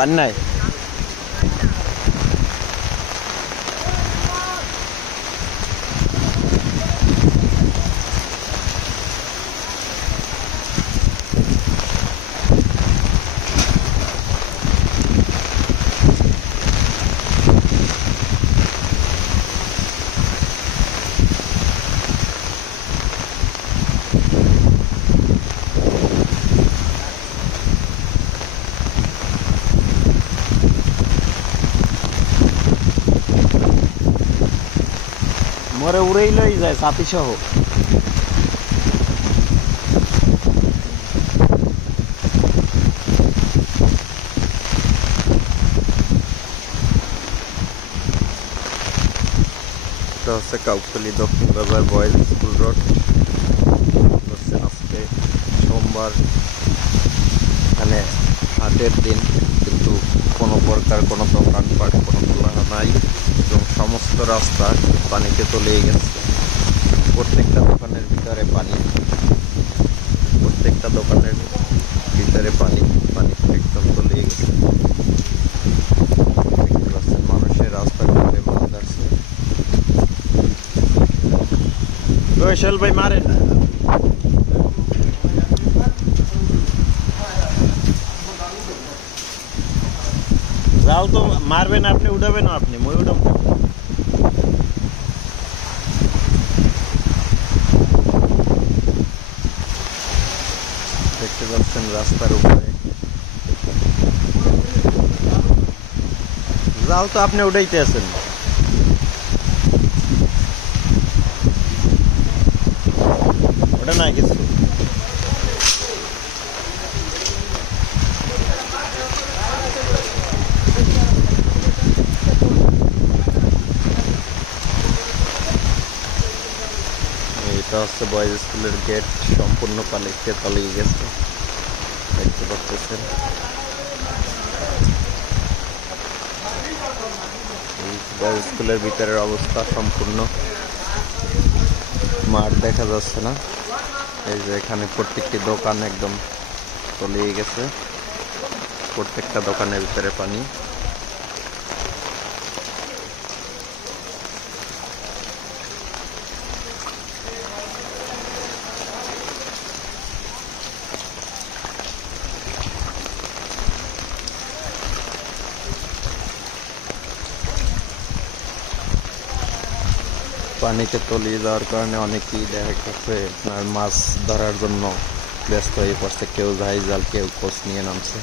পানি নাই। মরে উড়েই লই যায় ছাতি সহ। এটা হচ্ছে কাউখালী দক্ষিণ বাজার বয়েজ স্কুল রোড। আজকে সোমবার, এখানে হাটের দিন, কিন্তু কোনো প্রকার কোনো দোকানপাট কোনো খোলা নাই এবং সমস্ত রাস্তা পানিতে তলিয়ে গেছে। প্রত্যেকটা দোকানের ভিতরে পানি, প্রত্যেকটা দোকানের ভিতরে পানি, পানি একদম তলিয়ে গেছে। দেখতে পাচ্ছেন মানুষের রাস্তা ঘুরে বন্ধ আছে। সোহেল ভাই মারেন না, জাল তো মারবেন আপনি, উঠাবেন আপনি, মই উঠাবো। দেখতে পাচ্ছেন রাস্তার উপরে জাল তো আপনি উঠাইতে আছেন। ওটা না কিছু এটা হচ্ছে বয়েজ স্কুলের গেট, সম্পূর্ণ পানিতে তলিয়ে গেছে। দেখতে পাচ্ছেন বয়েজ স্কুলের ভিতরের অবস্থা সম্পূর্ণ, মাঠ দেখা যাচ্ছে না। এই যে এখানে প্রত্যেকটি দোকান একদম তলিয়ে গেছে, প্রত্যেকটা দোকানের ভিতরে পানি। পানিতে তলিয়ে যাওয়ার কারণে অনেকেই দেখা গেছে মাছ ধরার জন্য ব্যস্ত হয়ে পড়ছে, কেউ জাল, কেউ কোচ নিয়ে নামছে।